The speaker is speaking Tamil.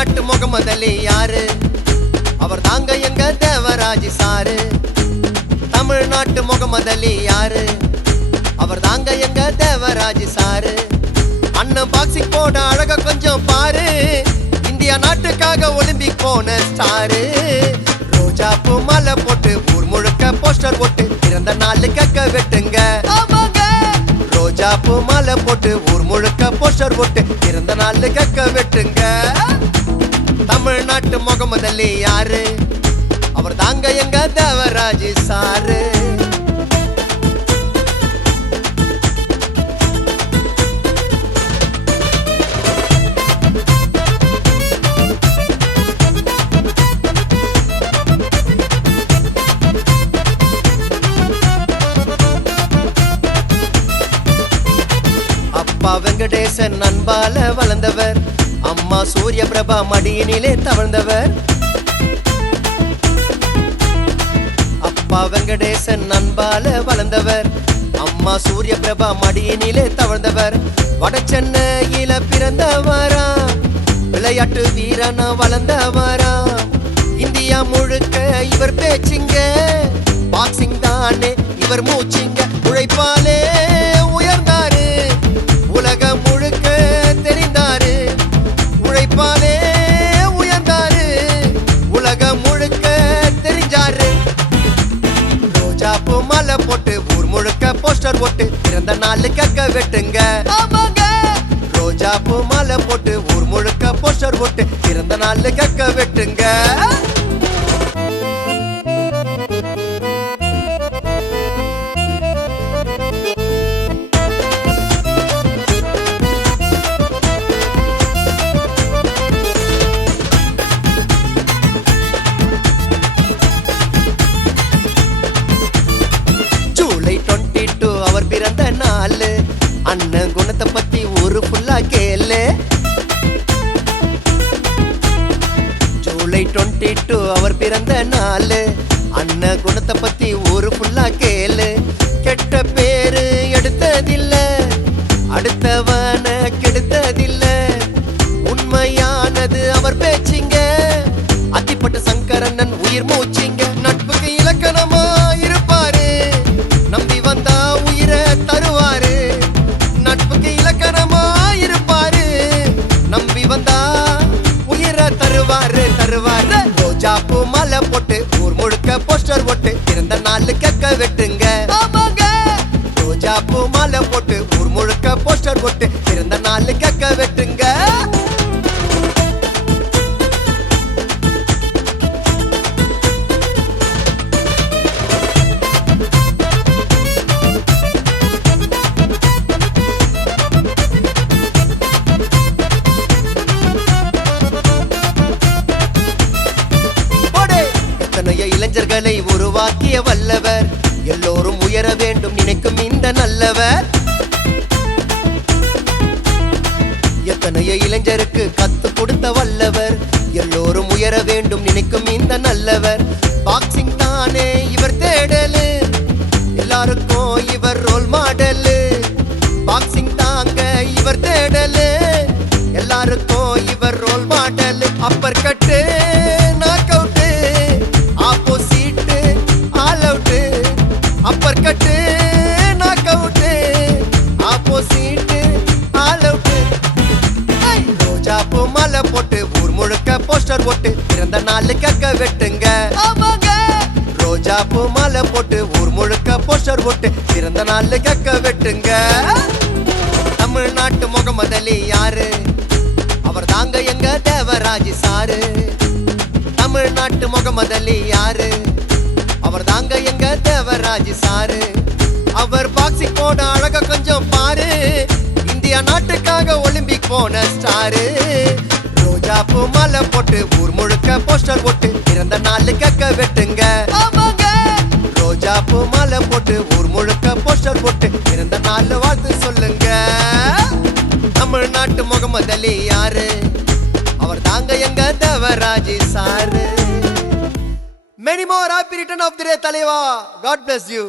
தமிழ்நாட்டு முகமது அலி யாரு? அவர் தாங்க எங்க தேவராஜ் சாரு. தமிழ்நாட்டு முகமது அலி யாரு? அவர் தாங்க எங்க தேவராஜ் சாரு. அண்ணன் பாக்ஸிங் போட அழக கொஞ்சம் பாரு. இந்தியா நாட்டுக்காக ஒலிம்பிக் போன ஸ்டாரு. ரோஜா பூ மாலை போட்டு ஊர் முழுக்க போஸ்டர் போட்டு பிறந்த நாள் கேக்க வெட்டுங்க. ரோஜா பூ மாலை போட்டு ஊர் முழுக்க போஸ்டர் போட்டு பிறந்த நாள் கேக்க வெட்டுங்க. தமிழ்நாட்டு முகமது அலி யாரு? அவர் தாங்க எங்க தேவராஜ் சாரு. அப்பா வெங்கடேசன் அன்பால வளர்ந்தவர். அம்மா சூரிய பிரபா மடியினிலே தவழ்ந்தவர். அப்பா வெங்கடேசன் அன்பால வளர்ந்தவர். அம்மா சூரிய பிரபா மடியினிலே தவழ்ந்தவர். வட சென்னையில பிறந்தவரா, விளையாட்டு வீரனா வளர்ந்தவரா. இந்தியா முழுக்க இவர் பேச்சுங்க. பாக்ஸிங் தானே இவர் மூச்சிங்க. உழைப்பாலே உயர்ந்தாரு, உலகம் முழுக்க தெரிந்தாரு. உழைப்பாலே உயர்ந்தாரு, உலகம் முழுக்க தெரிஞ்சாரு. ரோஜா பூ மாலை போட்டு ஊர் முழுக்க போஸ்டர் போட்டு பிறந்த நாள் கேக்க வெட்டுங்க. ரோஜா பூ மாலை போட்டு ஊர் முழுக்க போஸ்டர் போட்டு பிறந்த நாள் கேக்க வெட்டுங்க. ஜூலை 22 அவர் பிறந்த நாள். அண்ணன் குணத்தை பத்தி ஊரு ஃபுல்லா கேளு. ஜூலை 22 அவர் பிறந்த நாள். அண்ணன் குணத்தை பத்தி ஊரு ஃபுல்லா கேளு. கெட்ட பேரு எடுத்ததில்ல, அடுத்தவன கெடுத்ததில்ல. உண்மையானது அவர் பேச்சிங்க. அத்திப்பட்ட சங்கரண்ணன் உயிர் மூச்சிங்க. நட்புக்கு இலக்கணமா இருப்பாரு, நம்பி வந்தா உயிரை தருவாரு. நட்புக்கு இலக்கணமா இருப்பாரு, நம்பி வந்தா உயிரை தருவாரு தருவாரு. ரோஜா பூ மாலை போட்டு ஊர் முழுக்க போஸ்டர் போட்டு பிறந்த நாள் கேக்க வெட்டுங்க. ரோஜா பூ மாலை போட்டு ஊர் முழுக்க போஸ்டர் போட்டு பிறந்த நாள் கேக்க வெட்டுங்க. இளைஞர்களை உருவாக்கிய வல்லவர். எல்லோரும் உயர வேண்டும் நினைக்கும் இந்த நல்லவர். எத்தனைய இளைஞருக்கு கத்து கொடுத்த வல்லவர். எல்லோரும் உயர வேண்டும் நினைக்கும் இந்த நல்லவர். பாக்ஸிங் தானே இவர் தேடலு, எல்லாருக்கும் இவர் ரோல் மாடலு. பாக்ஸிங் தாங்க இவர் தேடலு, எல்லாருக்கும் இவர் role model. Upper cut knock out, opposite all out. Upper cut knock out, opposite all out. ரோஜா பூ மாலை போட்டு ஊர் முழுக்க போஸ்டர் போட்டு பிறந்த நாள் கேக்க வெட்டுங்க. ரோஜா பூ மாலை போட்டு ஊர் முழுக்க போஸ்டர் போட்டு பிறந்த நாள் கேக்க வெட்டுங்க. தமிழ்நாட்டு முகமது அலி யாரு? அவர் தாங்க எங்க தேவராஜ் சாரு. தமிழ்நாட்டு முகமது அலி யாரு? அவர் தாங்க எங்க தேவராஜ் சாரு. அவர் பாக்ஸிங் போட அழக கொஞ்சம் பாரு. இந்தியா நாட்டுக்காக ஒலிம்பிக் போன ஸ்டாரு. ரோஜா பூ மாலை போட்டு ஊர் முழுக்க போஸ்டர் போட்டு பிறந்த நாள் கேக்க வெட்டுங்க. ரோஜா பூ மாலை போட்டு ஊர் முழுக்க போஸ்டர் போட்டு பிறந்த நாள் வாழ்த்து சொல்லுங்க. தமிழ்நாட்டு முகமது அலி யாரு? அவர் தாங்க எங்க Devaraj sir. Many more happy return of the day, Taleva. God bless you.